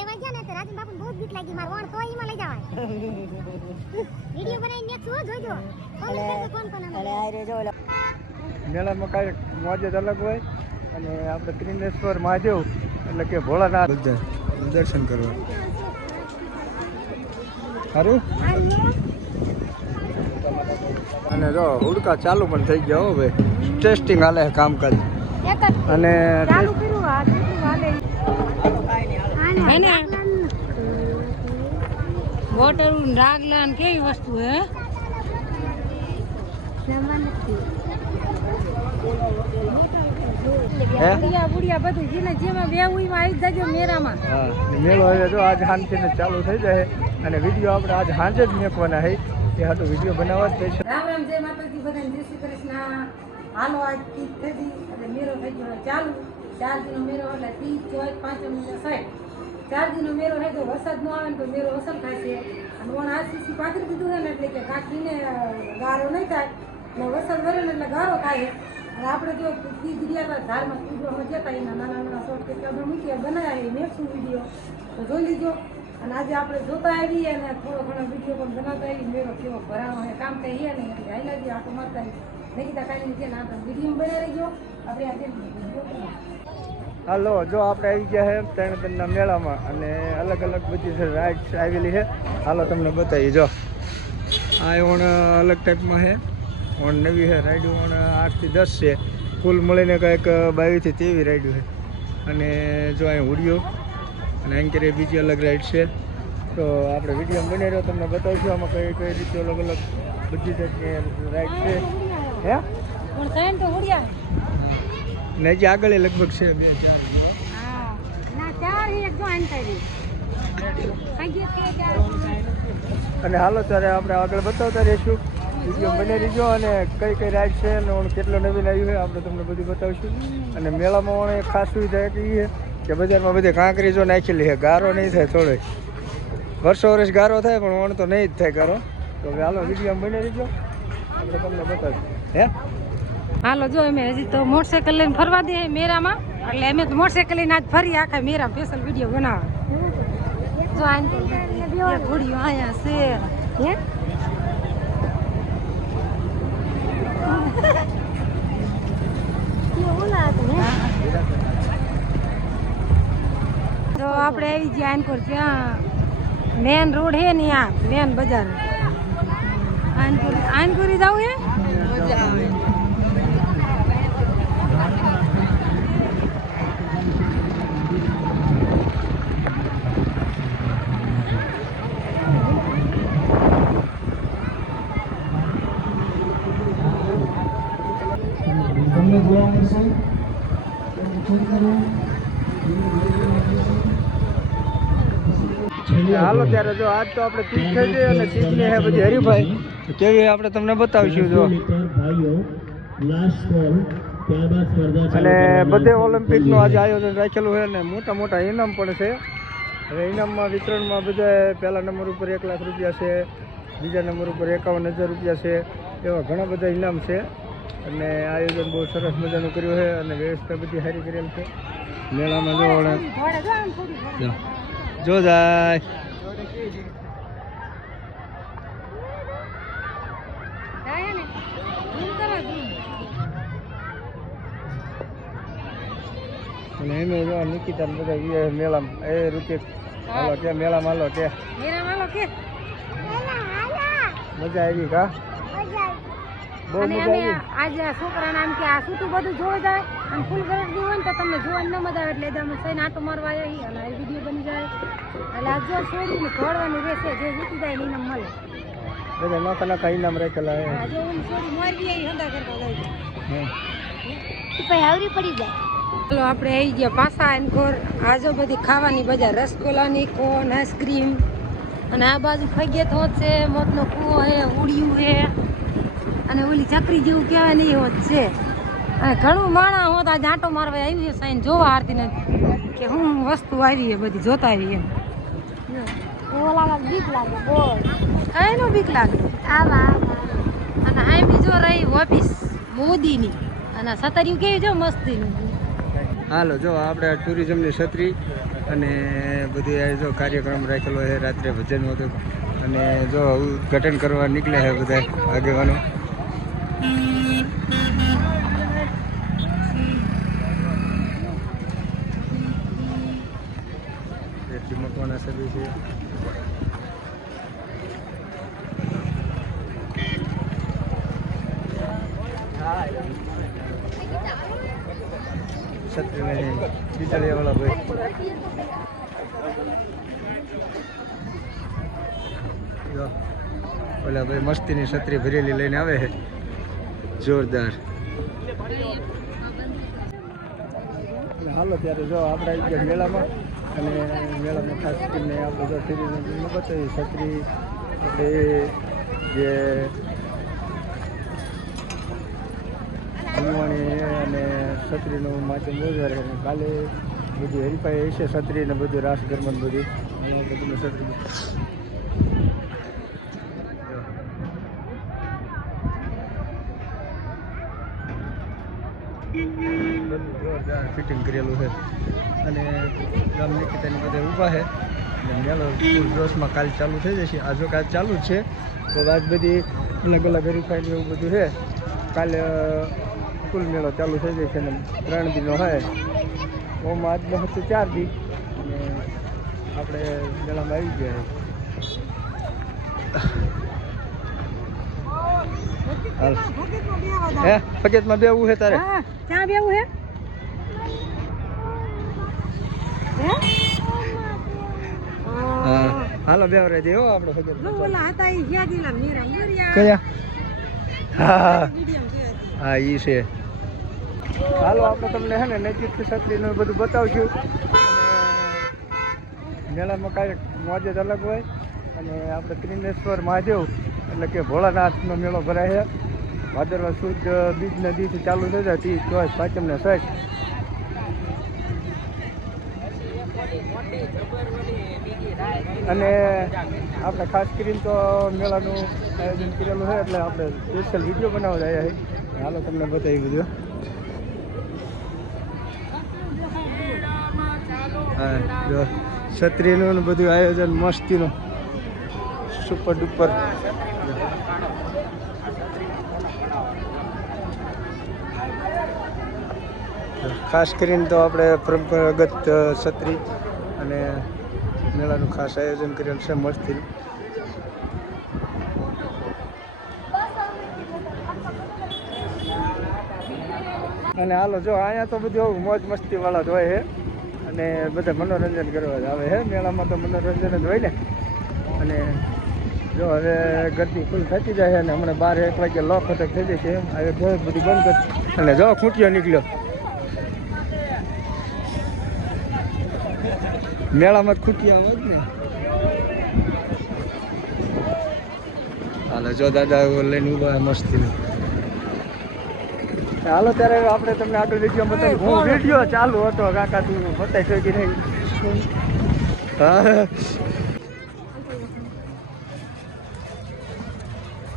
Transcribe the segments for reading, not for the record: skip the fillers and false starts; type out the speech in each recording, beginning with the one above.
એવા ગયા ને તો રાજન બાપુ બહુ બીક લાગી માર ઓણ તો ઈમાં લઈ જવાય વિડિયો બનાવીને નેક્સ્ટ જોજો કોમેન્ટ કરજો કોણ કોણ અરે આ રે જો મેળામાં કાંઈ મોજ જ અલગ હોય અને આપણે ત્રિનેશ્વર મહાદેવ એટલે કે ભોળાનાથ બધા દર્શન કરવા સારું. અને જો હુડકા ચાલુ પણ થઈ ગયા હો ભાઈ, ટેસ્ટિંગ હાલે કામકાજ અને ચાલુ કર્યું આ કેટલું હાલે હે ને વોટર રાગલાન કેવી વસ્તુ હે બુડિયા બધું જેને જેમાં બેવું એમાં આવી જજો મેળામાં. હા મેળો હવે જો આજ શાંતિને ચાલુ થઈ જાય અને વિડીયો આપણે આજ સાંજે જ મેકવાના છે એ હાટો વિડીયો બનાવવા જ જઈશું. રામ રામ જય માતાજી બધાને જય શ્રી કૃષ્ણ. હાલો આજ તીજ થઈ ગઈ એટલે મેળો થઈ ગયો ચાલુ. 4 દિનનો મેળો એટલે તીજ ચોથ પાંચમ સાહેબ 4 દિનનો મેળો હોય તો વરસાદ ન આવે ને તો મેળો અસર થાય છે અને વણ આરસીસી પાથરી દીધું છે ને એટલે કે કાકીને ગારો નહીં થાય અને વરસાદ વરે ને એટલે ગારો થાય. અને આપણે જો તીજ ગયા હતા ધારમાં પૂજવામાં જતા એના નાના નાના શોર્ટ કે આપણે મૂક્યા બનાવ્યા એ મેકશું વિડીયો તો જોઈ લીજો. અને આજે આપણે જોતા આવીએ અને થોડો ઘણો વિડીયો પણ બનાવતા આવી મેળો કેવો ભરાવો અને કામ કહીએ ને એટલે હાઈલા આખો મારતા નહીં કીધા કાંઈ છે ને આપણે વિડીયો બનાવી રહીજો આપણે આજે હાલો જો આપણે આવી ગયા છે ત્રણ દિનના મેળામાં અને અલગ અલગ બધી છે રાઇડ્સ આવેલી છે. હાલો તમને બતાવી જો આ ઓણ અલગ ટાઈપમાં છે ઓણ નવી છે રાઈડ ઓણ 8 થી 10 છે ફૂલ મળીને કંઈક 22 થી 23 રાઈડ છે. અને જો અહીં હુડિયો અને અહીં કરી બીજી અલગ રાઈડ છે તો આપણે વિડીયો બની રહ્યો તમને બતાવીશું આમાં કઈ કઈ રીતે અલગ અલગ બધી જાતની રાઈડ છે હે પણ સાઈન તો ઉડ્યા ને જે આગળ લગભગ છે 2 4 હા ના 4 એક જો આંટાઈ અને હાલો ત્યારે આપણે આગળ બતાવતા રહીશું વિડીયો બની રહીજો અને કઈ કઈ રાઈડ છે અને કેટલો નવીન આવ્યું છે આપણે તમને બધું બતાવીશું. અને મેળામાં એક ખાસ સુવિધા એટલી છે કે બજારમાં બધે કાંકરી જો નાખેલી છે ગારો નહીં થાય થોડો વર્ષો વર્ષ ગારો થાય પણ ઓણ તો નહીં જ થાય ગારો. તો હવે હાલો વિડીયો બની રહીજો આપણે તમને બતાવીશું હે. હાલો જો અમે હજી તો મોટરસાઇકલ લઈને ફરવા દે મેરામાં એટલે અમે તો મોટરસાઇકલ લઈને આજ ફરી આખા મેરા સ્પેશિયલ વિડીયો બનાવવા જો આ ઘોડીઓ અહીંયા છે હે તો આપણે આવી ગયા આનકોર ત્યાં મેન રોડ હે ને આ મેન બજાર આનકોરી જાવ હે મજા આવે. હાલો ત્યારે જો આજ તો આપણે તીજ થઈ ગઈ અને તીજની હે બધી હરીફાઈ તો કેવી આપણે તમને બતાવીશું જો. અને બધે ઓલિમ્પિકનું આજે આયોજન રાખેલું છે ને મોટા મોટા ઇનામ પણ છે. હવે ઇનામમાં વિતરણમાં બધા પહેલા નંબર ઉપર 1 લાખ રૂપિયા છે, બીજા નંબર ઉપર 51,000 રૂપિયા છે, એવા ઘણા બધા ઇનામ છે. અને આયોજન બહુ સરસ મજાનું કર્યું છે અને વ્યવસ્થા બધી સારી કરેલ છે મેળામાં જો જાય અને એમ જો નિકિતા ને બધા મેળામાં એ ઋતિક હાલો કે મેળામાં હાલો કે મજા આવી કા બહુ મજા આવી. આજે છોકરા નામ કે આ છૂટું બધું જોઈ જાય અને ફૂલ ગરજ હોય ને તો તમને જોવાની ન મજા આવે એટલે અમે સઈને આટો મારવા આવી અને વિડીયો બની જાય એટલે આ જો છોડીને ઘોડવાની રહેશે જે જીતી જાય એને ઇનામ મળે. બધા નોખા નોખા ઇનામ રાખેલા હે આજે ઓલી છોડી મારવી આવી હંદા કરતા જાય પછી આવરી પડી જાય. ચાલો આપણે આવી ગયા પાછા આનકોર. આજો બધી ખાવાની બજાર રસગુલ્લાની કોન આઈસ્ક્રીમ અને આ બાજુ ફગેત હોત છે મોતનો કૂવો હે ઉડિયું હે અને ઓલી ચકરી જેવું કહેવાય ને એ હોત છે. અને ઘણું માણા હોત આજે આંટો મારવા આવ્યું છે સાઈન જોવા આરતીને કે હું વસ્તુ આવી છે બધી જોતા આવી એમ. ઓલામાં બીક લાગે બોલ કાંઈનો બીક લાગે આવા અને આ બીજો રહી ઓફિસ મોદીની અને સતર્યું કેવી જો મસ્તીની. હાલો જો આપણે ટુરિઝમની છત્રી અને બધું આ જો કાર્યક્રમ રાખેલો છે રાત્રે ભજન હતું અને જો ઉદ્ઘાટન કરવા નીકળ્યા છે બધા આગેવાનો ચીમકવાના સભ્ય છે છત્રી ડીટલિયા વાળા ભાઈ ઓલા ભાઈ મસ્તીની છત્રી ભરેલી લઈને આવે છે જોરદાર. હાલો ત્યારે જો આપણે આવી ગયા મેળામાં અને મેળામાં ખાસ કરીને આપણે જો ટીવીને બતાવી છત્રી આપણે જે જમવાણી અને છત્રીનું માચમ રોજગાર અને કાલે બધી હરીફાઈ હશે છત્રી ને બધું રાસ ગરમન બધી અને આપણે તમને છત્રી જોરદાર ફિટિંગ કરેલું છે અને ગામ નિકિતાની બધા ઊભા છે અને મેળો ફૂલ જોશમાં કાલ ચાલુ થઈ જશે. આ જો કાલ ચાલુ જ છે તો આજ બધી અલગ અલગ હરીફાઈ એવું બધું છે. કાલે ફૂલ મેળો ચાલુ થઈ જશે અને 3 દિનો હોય ઓમાં આજનો હતું 4 દી અને આપણે મેળામાં આવી ગયા. હે પકેટમાં બેવું છે તારે? ક્યાં બેવું હે? હા હાલો બેવરાઈ દે હો આપણે પકેટ. ઓલા હતા ઈ જ્યાદીલા મીરા મુરિયા. કયા? હા હા ઈ છે. હાલો આપણે તમને છે ને નજીકથી છત્રીનું બધું બતાવશું અને મેળામાં કાંઈક મોજ જ અલગ હોય અને આપણે ત્રિનેશ્વર મહાદેવ એટલે કે ભોળાનાથનો મેળો ભરાય છે. ભાદરવા સુદ બીજના દિવસે ચાલુ થઈ જાય 30, 24, 25 ને 60. અને આપણે ખાસ કરીને તો મેળાનું આયોજન કરેલું છે એટલે આપણે સ્પેશિયલ વિડીયો બનાવવા આવ્યા છે. હાલો તમને બતાવી બધું. હા જો છત્રીનું બધું આયોજન મસ્તીનું સુપર ડુપર. ખાસ કરીને તો આપણે પરંપરાગત છત્રી અને મેળાનું ખાસ આયોજન કરેલ છે મસ્તી. અને હાલો જો અહીંયા તો બધું મોજ મસ્તી વાળા જ હોય છે અને બધા મનોરંજન કરવા જ આવે છે. મેળામાં તો મનોરંજન જ હોય ને. અને જો હવે ગરદી ફૂલ થતી જાય અને હમણાં 12-1 વાગે લોક અટક થઈ જશે. હવે બધી બંધ કરી અને જો ખૂંટિયો નીકળ્યો. મેળામાં જ ખૂટિયા હોય ને. હાલો જો દાદા લઈને ઊભા મસ્તી. હાલો ત્યારે આપણે તમને આગળ વિડીયો બતાવી. હું વિડીયો ચાલુ હતો કાકા તું બતાવી છે કે નહીં? હા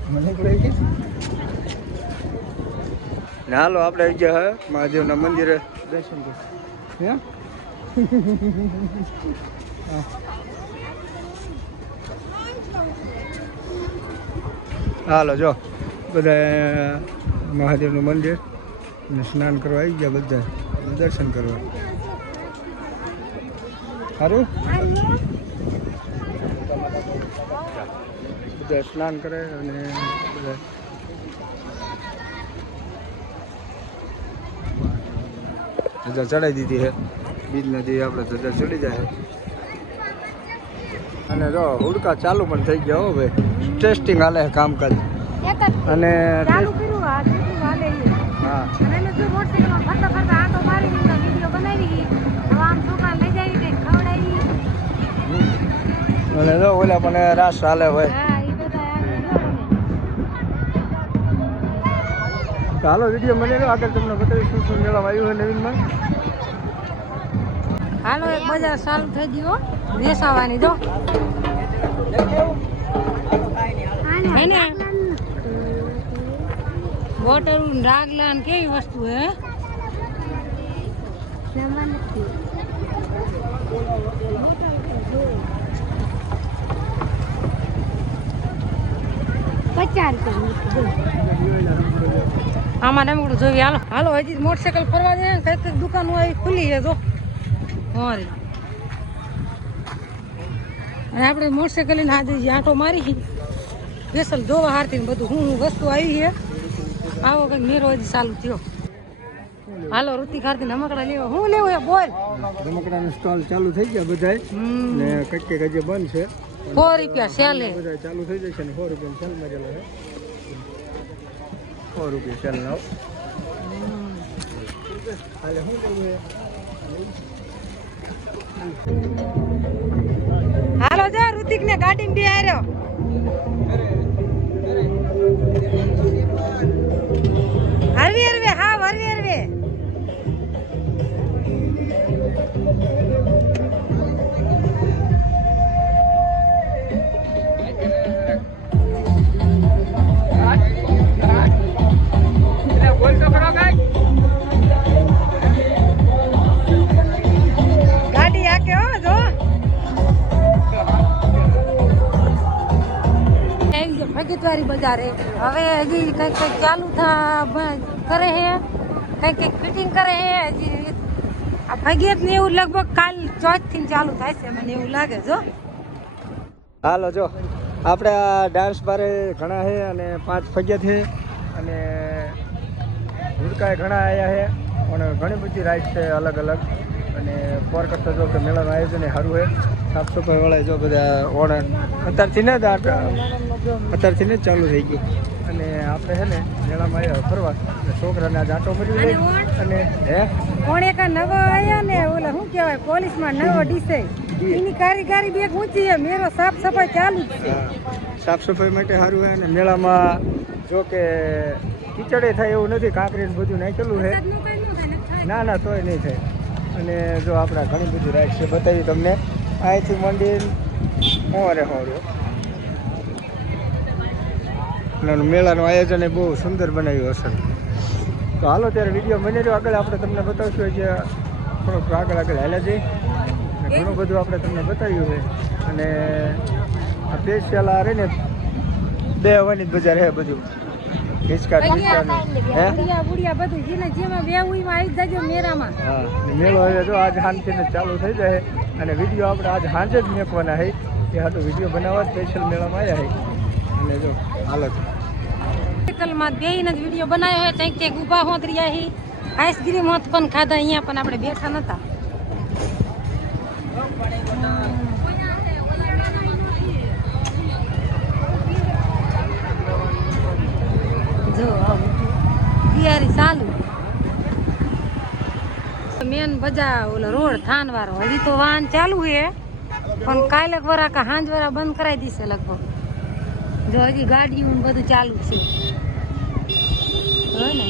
મને ને હાલો આપણે આવી ગયા મહાદેવના મંદિરે દર્શન કરી. હાલો જો બધા મહાદેવનું મંદિર અને સ્નાન કરવા આવી ગયા બધા દર્શન કરવા. સારું બધા સ્નાન કરે અને બધા ધજા ચડાવી દીધી છે. બીજ નદી આપણે ધજા ચડી જાય અને જો હુડકા ચાલુ પણ થઈ ગયા હો ભાઈ. ટેસ્ટિંગ હાલે કામકાજ અને ચાલુ કર્યું આ જેટલું હાલે ઈ. હા અને એને જો મોટરસાઇકલમાં ફરતા ફરતા આટો મારી દીધો વિડિયો બનાવી. હવે આમ છોકરા લઈ જાય કે ખવડાવી. અને જો ઓલા પણ રાસ હાલે હોય. હા ઈ બધા હાલો વિડીયો મને આગળ તમને બતાવી શું મેળામાં આવ્યું હોય નવીનમાં. હાલો એક બજાર ચાલુ થઈ ગયો વેસાવાની જો હેને બોટલ ડાગલા ને કેવી વસ્તુ હે આમાં રમકડું જોઈએ. હાલો હાલો, હજી મોટરસાઇકલ ફરવા જાય ને કઈક દુકાનો આવી ખુલ્લી છે જો. મારી અને આપણે મોટરસાઇકલ લઈને આજે આંટો મારી સ્પેશિયલ જોવા હારતી ને બધું હું વસ્તુ આવી છે. આવો કંઈક મેરો હજી ચાલુ થયો. હાલો ઋતિક હારતી રમકડા લેવા. હું લેવું એ બોલ. રમકડાનો સ્ટોલ ચાલુ થઈ ગયા બધાય ને કંઈક હજી બંધ છે. 4 રૂપિયા સેલે બધા ચાલુ થઈ જશે ને 4 રૂપિયા સેલ મળેલો છે. 4 રૂપિયા સેલ લાવ. હાલે શું કરવું હાલો જા ઋતિક ને ગાડીમાં બે આવ્યો. હરવી હરવે હા હરવી હરવે. ગાડી આકે હો જો. ભગતવારી બજારે હવે હજી કંઈક ચાલુ કરે છે, કંઈક ફિટિંગ કરે છે હજી. આ ભગત ને એવું લગભગ કાલ 4 થી ચાલુ થાય છે મને એવું લાગે જો. હાલો જો આપણે આ ડાન્સ બારે ઘણા છે અને 5 ફગ્યા છે અને હુડકાએ ઘણા આવ્યા છે અને ઘણી બધી રાઈડ છે અલગ અલગ. અને પોર કરતા જો કે મેળાનું આયોજન સારું છે. સાફ સફાઈ વાળા જો બધા ઓણ અત્યારથી ને અત્યારથી ને જ ચાલુ થઈ ગયું. અને આપણે છે ને મેળામાં આવ્યા ફરવા છોકરાને આજ આંટો મળી લઈ અને હે કોણ એક નવો આવ્યા ને ઓલા શું કહેવાય પોલીસમાં નવો ડીસે એની કારીગરી બે ઊંચી છે. મેરો સાફ સફાઈ ચાલુ જ છે. સાફ સફાઈ માટે સારું છે. અને મેળામાં જો કે કીચડે થાય એવું નથી. કાંકરી ને બધું નાખેલું છે. ના ના તોય નહીં થાય. અને જો આપણા ઘણી બધી રાઈડ છે બતાવી તમને. અહીંથી મંદિર હોરે હોર્યો. મેળાનું આયોજન એ બહુ સુંદર બનાવ્યું હશે. તો હાલો ત્યારે વિડીયો બની રહ્યો. આગળ આપણે તમને બતાવશું કે થોડોક આગળ હાલે જઈ ઘણું બધું આપણે તમને બતાવ્યું છે. અને આ સ્પેશિયલ આ રહે ને 2 હવાની બજાર છે બધું. હિચકા હે બુડિયા બધું જેને જેમાં બેવું એમાં આવી જજો મેળામાં. હા મેળો હવે જો આજ શાંતિને ચાલુ થઈ જાય. અને વિડીયો આપણે આજ સાંજે જ મેકવાના છે. એ હાટો વિડીયો બનાવવા સ્પેશિયલ મેળામાં આવ્યા છે. અને જો હાલત સાયકલમાં બેહીને જ વિડીયો બનાવ્યો હોય. કંઈક કંઈક ઊભા હોત રહ્યા હી. આઈસ્ક્રીમ હોત પણ ખાધા. અહીંયા પણ આપણે બેઠા નતા. જો તૈયારી ચાલુ. મેન બજાર ઓલો રોડ થાન વાળો હજી તો વાહન ચાલુ છે પણ કાલે વરા કા હાંજ વરા બંધ કરાવી દીશે લગભગ. જો હજી ગાડીઓ બધું ચાલુ છે હોય ને.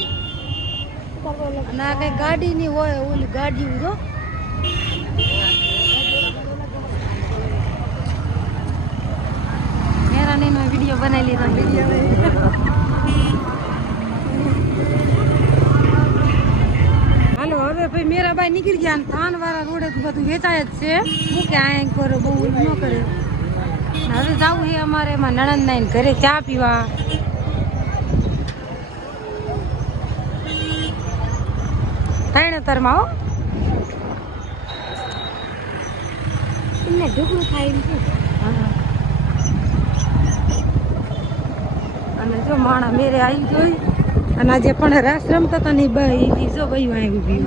અને આ કઈ ગાડી ની હોય ઓલી ગાડીઓ જો. મેરાની નો વિડીયો બનાવી લીધો. હાલો હવે ભાઈ મેરાબાઈ નીકળી ગયા. થાન વાળા રોડે બધું વેચાય જ છે. શું કે આ કરો બહુ ન કરે. હવે જવું છે અમારે એમાં નણંદ નાઈને ઘરે ચા પીવા. તરણેતરમાં હો એમને ઢોકળું થાય એમ છે. અને જો માણા મેરે આવી જોઈ. અને આજે પણ રાસ રમતા હતા ને બાઈ જો ભાઈ આવી ગયું.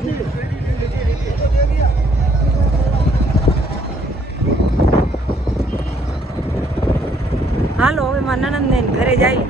હાલો હવે માં નણંદ ને ઘરે જાય.